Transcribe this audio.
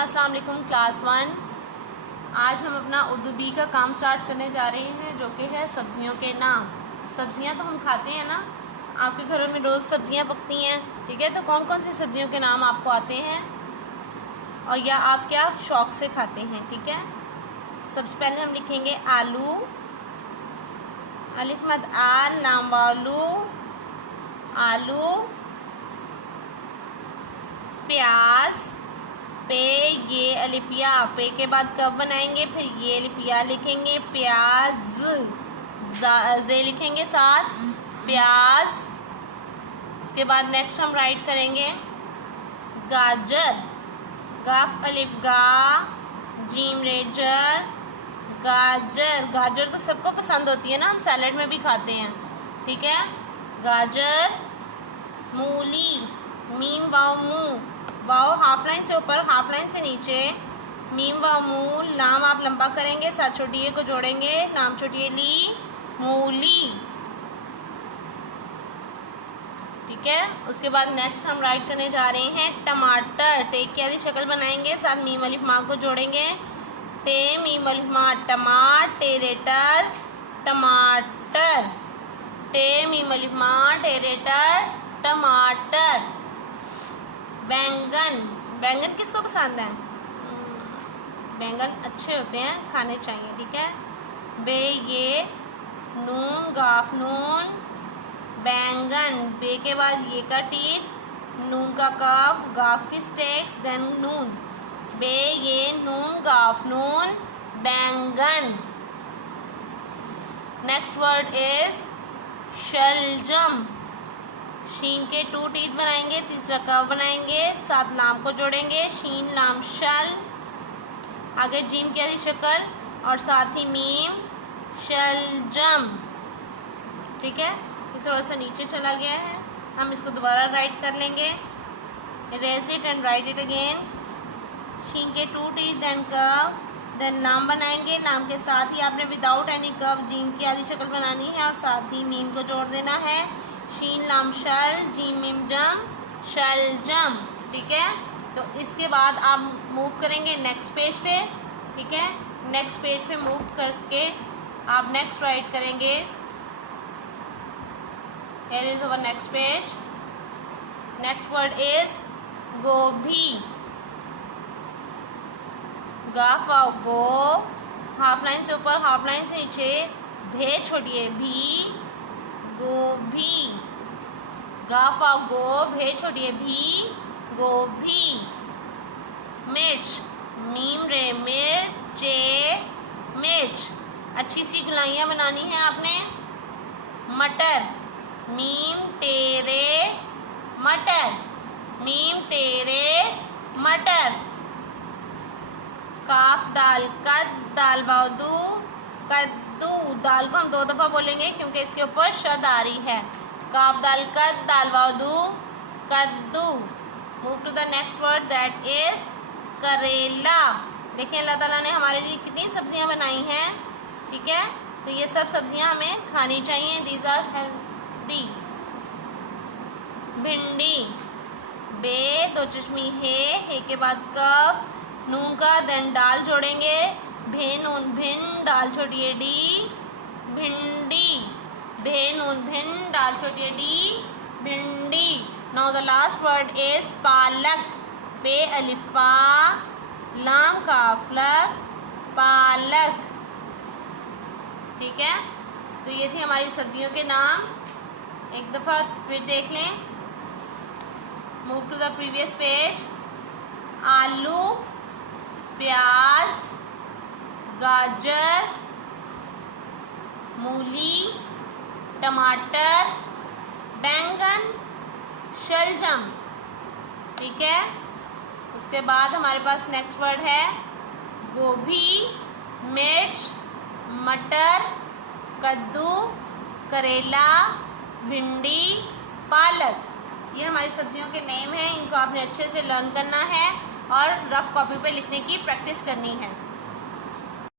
अस्सलाम वालेकुम क्लास 1। आज हम अपना उर्दू बी का काम स्टार्ट करने जा रहे हैं, जो कि है सब्जियों के नाम। सब्जियां तो हम खाते हैं ना, आपके घरों में रोज़ सब्जियां पकती हैं, ठीक है। तो कौन कौन सी सब्जियों के नाम आपको आते हैं और या आप क्या शौक़ से खाते हैं, ठीक है। सबसे पहले हम लिखेंगे आलू, अलिफ मद आल लाम वालू, आलू। प्याज, पे ये अलिफिया, पे के बाद कब बनाएंगे, फिर ये अलिफिया लिखेंगे, प्याज, जे लिखेंगे साथ, प्याज। उसके बाद नेक्स्ट हम राइट करेंगे गाजर, गाफ अलिफ गा, जीम रेजर, गाजर। गाजर तो सबको पसंद होती है ना, हम सैलड में भी खाते हैं, ठीक है। गाजर। मूली, मीम वाव मुँह, वाव हाफ लाइन से ऊपर हाफ लाइन से नीचे, मीम वाव मुँह, लाम आप लंबा करेंगे, साथ छोटी ए को जोड़ेंगे, लाम छोटी ए ली, मूली, ठीक है। उसके बाद नेक्स्ट हम राइट करने जा रहे हैं टमाटर, टे की आधी शक्ल बनाएंगे, साथ मीम अलिफ माँ को जोड़ेंगे, टे मीम अलिफ माँ, टेरेटर, टमाटर, टे मीम अलिफ माँ, टेरेटर, टमाटर। बैंगन, बैंगन किसको पसंद है, बैंगन अच्छे होते हैं, खाने चाहिए, ठीक है। बे ये नून गाफ नून, बैंगन, बे के बाद ये का टीथ, नून का कफ, गाफ की स्टेक्स, देन नून, बे ये नून गाफ नून, बैंगन। नेक्स्ट वर्ड इज शलजम, शीन के 2 टीथ बनाएंगे, तीसरा कव बनाएंगे, साथ लाम को जोड़ेंगे, शीन लाम शल, आगे जीम की आधी शक्ल और साथ ही मीम, शलजम, ठीक है। ये थोड़ा सा नीचे चला गया है, हम इसको दोबारा राइट कर लेंगे, erase it and write it again. शीन के 2 टीथ देन कव, देन लाम बनाएंगे, लाम के साथ ही आपने विदाउट एनी कव जीम की आधी शक्ल बनानी है और साथ ही मीम को जोड़ देना है, शीन लाम शल, जीम मीम जम, शलजम, ठीक है। तो इसके बाद आप मूव करेंगे नेक्स्ट पेज पे, ठीक है। नेक्स्ट पेज पे मूव करके आप नेक्स्ट राइट करेंगे, here is our next page. Next word is गोभी, गाफ वाव गो, हाफ लाइन से ऊपर हाफ लाइन से नीचे, भे छोड़िए भी, गोभी, गाफा गो, भे छोड़िए भी, गोभी। मिर्च, मीम रे मिर्चे, मिर्च, अच्छी सी गुलाइयाँ बनानी है आपने। मटर, मीम तेरे मटर, मीम तेरे मटर। काफ दाल कद, दाल बाउदू, कद्दू, दाल को हम 2 दफ़ा बोलेंगे क्योंकि इसके ऊपर शद आ रही है। काफ दाल कद, दाल वादू, कद्दू। Move to the next word that is karela. देखिए अल्लाह ताला ने हमारे लिए कितनी सब्जियां बनाई हैं, ठीक है। तो ये सब सब्जियां हमें खानी चाहिए, दीज आर हेल्दी। भिंडी, बे 2 चश्मी हे के बाद कफ, नून का देन डाल जोड़ेंगे, भे नून भिन, डाल छोड़िए डी, भिंडी, भे नून भिन, डाल छोड़िए डी, भिंडी। Now the last word is पालक, पे अलिफा, लाम काफलक, पालक, ठीक है। तो ये थी हमारी सब्जियों के नाम, एक दफ़ा फिर देख लें। Move to the previous page. आलू, प्याज, गाजर, मूली, टमाटर, बैंगन, शलजम, ठीक है। उसके बाद हमारे पास नेक्स्ट वर्ड है गोभी, मिर्च, मटर, कद्दू, करेला, भिंडी, पालक। ये हमारी सब्जियों के नेम हैं, इनको आपने अच्छे से लर्न करना है और रफ कॉपी पे लिखने की प्रैक्टिस करनी है।